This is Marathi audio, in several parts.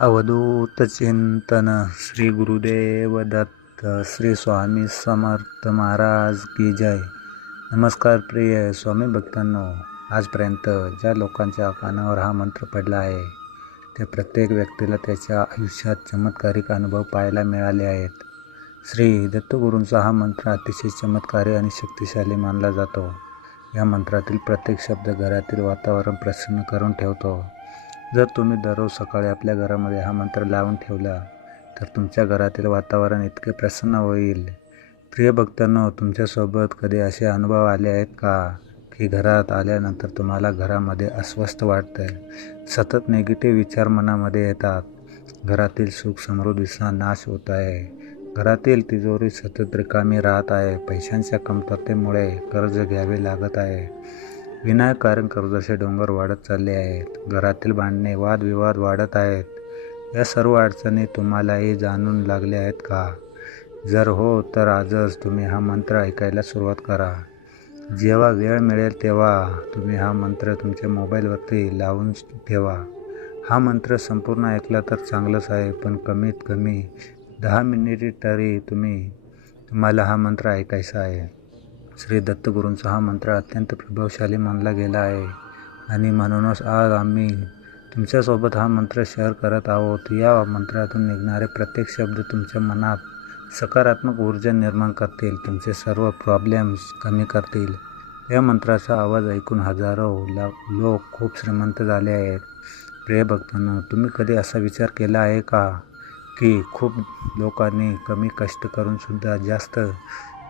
अवधूत चिंतन श्री गुरुदेव दत्त श्री स्वामी समर्थ महाराज की जय. नमस्कार प्रिय स्वामी भक्तांनो आजपर्यंत ज्या लोकांच्या कानावर हा मंत्र पडला आहे त्या प्रत्येक व्यक्तीला त्याच्या आयुष्यात चमत्कारिक अनुभव पाहायला मिळाले आहेत. श्री दत्तगुरूंचा हा मंत्र अतिशय चमत्कारी आणि शक्तिशाली मानला जातो. या मंत्रातील प्रत्येक शब्द घरातील वातावरण प्रसन्न करून ठेवतो. जर तुम्ही दररोज सकाळी आपल्या घरामध्ये हा मंत्र लावून ठेवला तर तुमच्या घरातील वातावरण इतके प्रसन्न होईल. प्रिय भक्तांनो तुमच्यासोबत कधी असे अनुभव आले आहेत का? की घरात आल्यानंतर तुम्हाला घरामध्ये अस्वस्थ वाटतं सतत निगेटिव्ह विचार मनामध्ये येतात. घरातील सुख समृद्धीचा नाश होत आहे घरातील तिजोरी सतत रिकामी राहत आहे. पैशांच्या कमतरतेमुळे कर्ज घ्यावे लागत आहे. विनाकारण कर्जाचे डोंगर वाढत चालले आहेत. घरातील भांडणे वादविवाद वाढत आहेत. या सर्व अडचणी तुम्हालाही जाणून लागल्या आहेत का? जर हो तर आजच तुम्ही हा मंत्र ऐकायला सुरुवात करा. जेव्हा वेळ मिळेल तेव्हा तुम्ही हा मंत्र तुमच्या मोबाईलवरती लावून ठेवा. हा मंत्र संपूर्ण ऐकला तर चांगलंच आहे पण कमीत कमी दहा मिनिटे तरी तुम्ही तुम्हाला हा मंत्र ऐकायचा आहे. श्री दत्तगुरूंचा हा मंत्र अत्यंत प्रभावशाली मानला गेला आहे. आणि म्हणूनच आज आम्ही तुमच्यासोबत हा मंत्र शेअर करत आहोत. या मंत्रातून निघणारे प्रत्येक शब्द तुमच्या मनात सकारात्मक ऊर्जा निर्माण करतील तुमचे सर्व प्रॉब्लेम्स कमी करतील. या मंत्राचा आवाज ऐकून हजारो ला लोक खूप श्रीमंत झाले आहेत. प्रिय भक्तांनो तुम्ही कधी असा विचार केला आहे का? की खूप लोकांनी कमी कष्ट करूनसुद्धा जास्त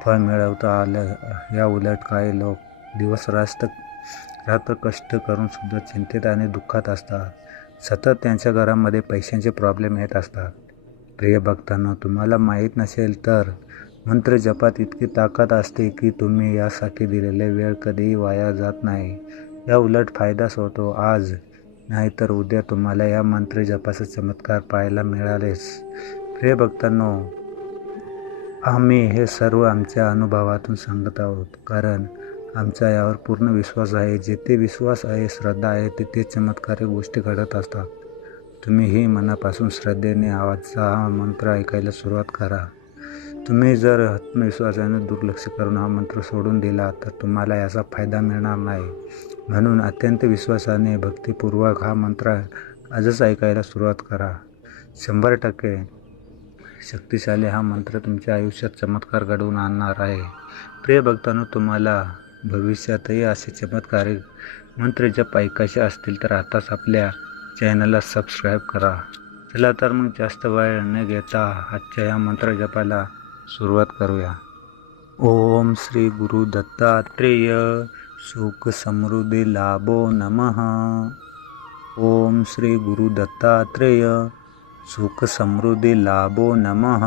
फळ मिळवता आलं. या उलट काही लोक दिवस रास्त रात्र कष्ट करूनसुद्धा चिंतेत आणि दुःखात असतात. सतत त्यांच्या घरामध्ये पैशांचे प्रॉब्लेम येत असतात. प्रिय भक्तांना तुम्हाला माहीत नसेल तर मंत्र जपात इतकी ताकद असते की तुम्ही यासाठी दिलेले वेळ कधीही वाया जात नाही. या उलट फायदाच होतो आज नाहीतर उद्या तुम्हाला या मंत्र जपाचा चमत्कार पाहायला मिळालेच. प्रिय भक्तांनो आम्ही हे सर्व आमच्या अनुभवातून सांगत आहोत. कारण आमचा यावर पूर्ण विश्वास आहे. जेथे विश्वास आहे श्रद्धा आहे तिथे चमत्कारिक गोष्टी घडत असतात. तुम्हीही मनापासून श्रद्धेने आवाजचा हा मंत्र ऐकायला सुरुवात करा. तुम्ही जर आत्मविश्वासाने दुर्लक्ष करून हा मंत्र सोडून दिला तर तुम्हाला याचा फायदा मिळणार नाही. म्हणून अत्यंत विश्वासाने भक्तिपूर्वक हा मंत्र आजच ऐकायला सुरुवात करा. शंभर टक्के शक्तिशाली हा मंत्र तुमच्या आयुष्यात चमत्कार घडवून आणणार आहे. प्रिय भक्तांनो तुम्हाला भविष्यातही असे चमत्कारिक मंत्र जप ऐकायचे असतील तर आताच आपल्या चॅनलला सबस्क्राईब करा. चला तर मग जास्त वेळ न घेता आजच्या या मंत्र जपाला सुरुवात करूया. ओम श्री गुरु दत्तात्रेय सुख समृद्धी लाभो नमः. ओम श्री गुरु दत्तात्रेय सुख लाभो नमः।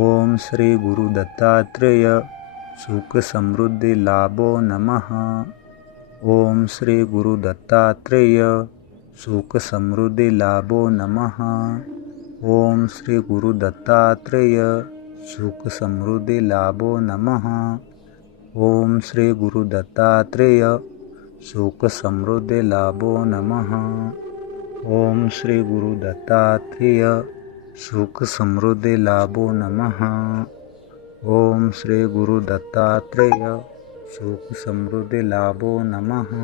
ओम श्री गुरु दत्तात्रेय सुख लाभो नमः। ओम श्री गुरु दत्तात्रेय सुख लाभो नमः। ओम श्री गुरु दत्तात्रेय सुख लाभो नमः। ओम श्री गुरु दत्तात्रेय सुख लाभो नमः। ॐ श्रीगुरुदत्तात्रेय सुखसमृद्धिलाभो नमः। ॐ श्रीगुरुदत्तात्रेय सुखसमृद्धिलाभो नमः।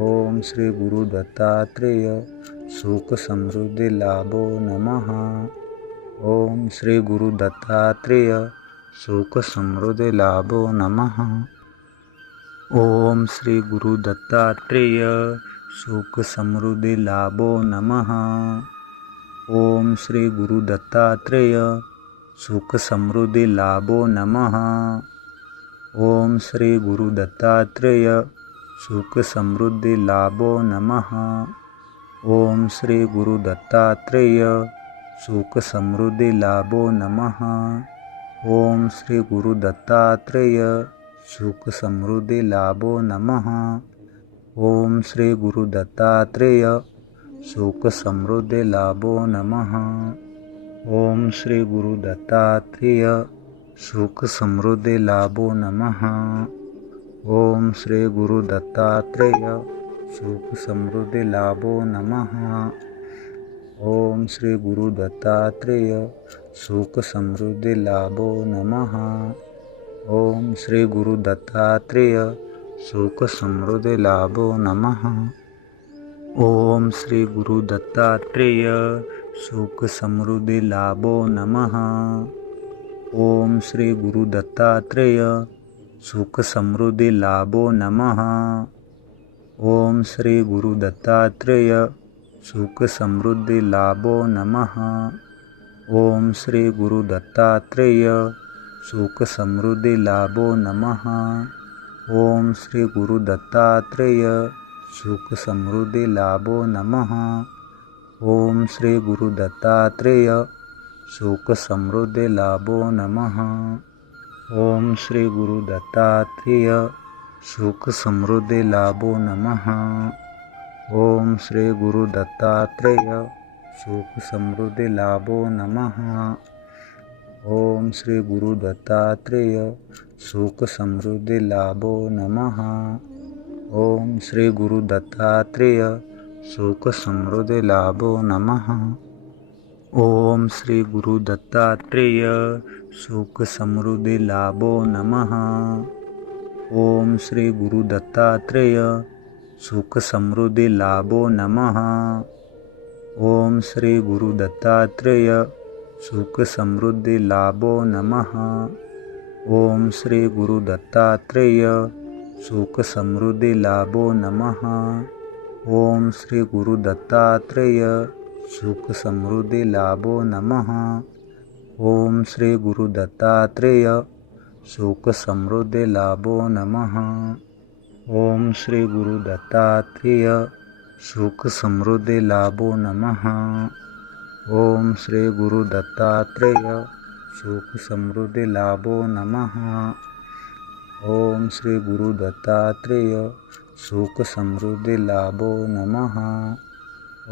ॐ श्रीगुरुदत्तात्रेय सुखसमृद्धिलाभो नमः। ॐ श्रीगुरुदत्तात्रेय सुखसमृद्धिलाभो नमः। ॐ श्रीगुरुदत्तात्रेय सुखसमृद्धिलाभो नमः। ॐ श्रीगुरुदत्तात्रेय सुखसमृद्धिलाभो नमः। ॐ श्रीगुरुदत्तात्रेय सुखसमृद्धिलाभो नमः। ॐ श्रीगुरुदत्तात्रेय सुखसमृद्धिलाभो नमः। ॐ श्रीगुरुदत्तात्रेय सुखसमृद्धिलाभो नमः। ओम श्री गुरु दत्तात्रेय सुख समृद्धी लाभो नमः। ओम श्री गुरु दत्तात्रेय सुख समृद्धी लाभो नमः। ओम श्री गुरु दत्तात्रेय सुख समृद्धी लाभो नमः। ओम श्री गुरु दत्तात्रेय सुख समृद्धी लाभो नमः। ओम श्री गुरु दत्तात्रेय सुखसमृद्धिलाभो नमः। ॐ श्रीगुरुदत्तात्रेय सुखसमृद्धिलाभो नमः। ॐ श्रीगुरुदत्तात्रेय सुखसमृद्धिलाभो नमः। ॐ श्रीगुरुदत्तात्रेय सुखसमृद्धिलाभो नमः। ॐ श्रीगुरुदत्तात्रेय सुखसमृद्धिलाभो नमः। ओम श्री गुरु दत्तात्रेय सुख समृद्धी लाभो नमः। ओम श्री गुरु दत्तात्रेय सुख समृद्धी लाभो नमः। ओम श्री गुरु दत्तात्रेय सुख समृद्धी लाभो नमः। ओम श्री गुरु दत्तात्रेय सुख समृद्धी लाभो नमः। ओम श्री गुरु दत्तात्रेय सुख समृद्धी लाभो नमः। ओम श्री गुरु दत्तात्रेय सुख समृद्धी लाभो नमः। ओम श्री गुरु दत्तात्रेय सुख समृद्धी लाभो नमः। ओम श्री गुरु दत्तात्रेय सुख समृद्धी लाभो नमः। ओम श्री गुरु दत्तात्रेय सुख समृद्धी लाभो नमः। ओम श्री गुरु दत्तात्रेय सुख समृद्धी लाभो नमः। ओम श्री गुरु दत्तात्रेय सुख समृद्धी लाभो नमः। ओम श्री गुरु दत्तात्रेय सुख समृद्धी लाभो नमः। ओम श्री गुरु दत्तात्रेय सुख समृद्धी लाभो नमः। ओम श्री गुरु दत्तात्रेय सुखसमृद्धिलाभो नमः। ॐ श्रीगुरुदत्तात्रेय सुखसमृद्धिलाभो नमः।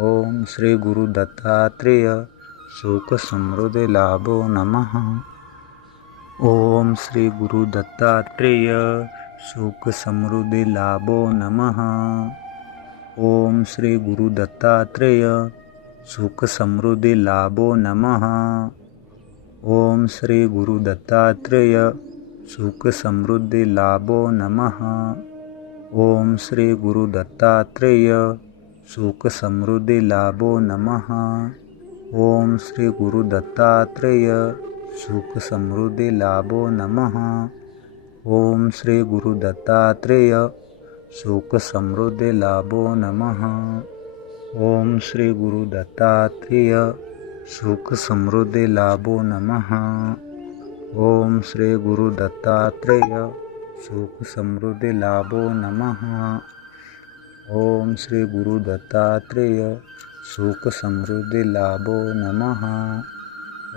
ॐ श्रीगुरुदत्तात्रेय सुखसमृद्धिलाभो नमः। ॐ श्रीगुरुदत्तात्रेय सुखसमृद्धिलाभो नमः। ॐ श्रीगुरुदत्तात्रेय सुखसमृद्धिलाभो नमः। श्रीगुरुदत्तात्रेय सुखसमृद्धिलाभो नमः। ॐ श्रीगुरुदत्तात्रेय सुखसमृद्धिलाभो नमः। ॐ श्रीगुरुदत्तात्रेय सुखसमृद्धिलाभो नमः। ॐ श्रीगुरुदत्तात्रेय सुखसमृद्धिलाभो नमः। ॐ श्रीगुरुदत्तात्रेय सुखसमृद्धिलाभो नमः। ॐ श्रीगुरुदत्तात्रेय सुखसमृद्धिलाभो नमः। ॐ श्रीगुरुदत्तात्रेय सुखसमृद्धिलाभो नमः।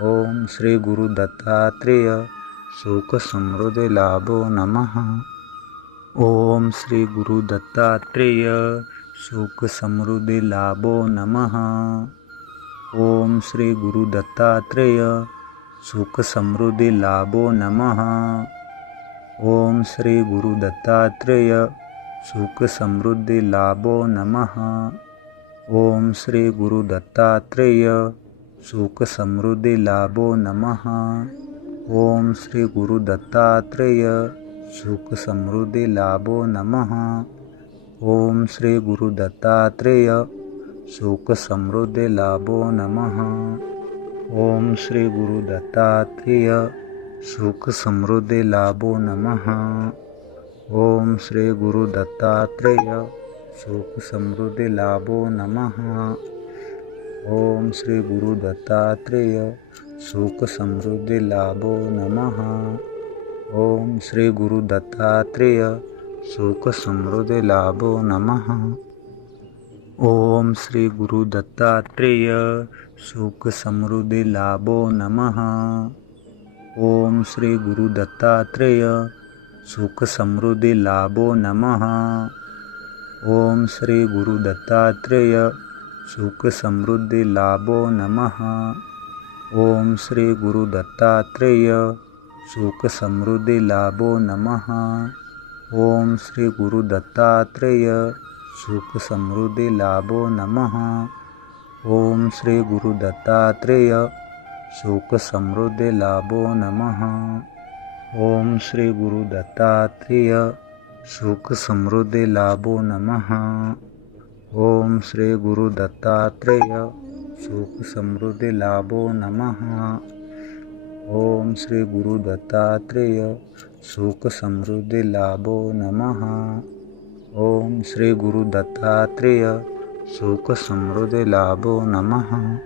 ॐ श्रीगुरुदत्तात्रेय सुखसमृद्धिलाभो नमः। ॐ श्रीगुरुदत्तात्रेय सुखसमृद्धिलाभो नमः। ॐ श्रीगुरुदत्तात्रेय सुखसमृद्धिलाभो नमः। ॐ श्रीगुरुदत्तात्रेय सुखसमृद्धिलाभो नमः। ॐ श्रीगुरुदत्तात्रेय सुखसमृद्धिलाभो नमः। ॐ श्रीगुरुदत्तात्रेय सुखसमृद्धिलाभो नमः। ॐ श्रीगुरुदत्तात्रेय गुरु सुख लाभो नमः। ओम श्री गुरु दत्तात्रेय सुख लाभो नमः। ओम श्री गुरु दत्तात्रेय सुख लाभो नमः। ओम श्री गुरु दत्तात्रेय सुख लाभो नमः। ओम श्री गुरु दत्तात्रेय सुख लाभो नमः। ॐ श्रीगुरुदत्तात्रेय सुखसमृद्धिलाभो नमः। ॐ श्रीगुरुदत्तात्रेय सुखसमृद्धिलाभो नमः। ॐ श्रीगुरुदत्तात्रेय सुखसमृद्धिलाभो नमः। ॐ श्रीगुरुदत्तात्रेय सुखसमृद्धिलाभो नमः। ॐ श्रीगुरुदत्तात्रेय सुखसमृद्धिलाभो नमः। ॐ श्रीगुरुदत्तात्रेय सुखसमृद्धिलाभो नमः। ॐ श्रीगुरुदत्तात्रेय सुखसमृद्धिलाभो नमः। ॐ श्रीगुरुदत्तात्रेय सुखसमृद्धिलाभो नमः। ॐ श्रीगुरुदत्तात्रेय सुखसमृद्धिलाभो नमः। ॐ श्रीगुरुदत्तात्रेय श्रीगुरुदत्तात्रेयसुखसमृद्धिलाभो नमः।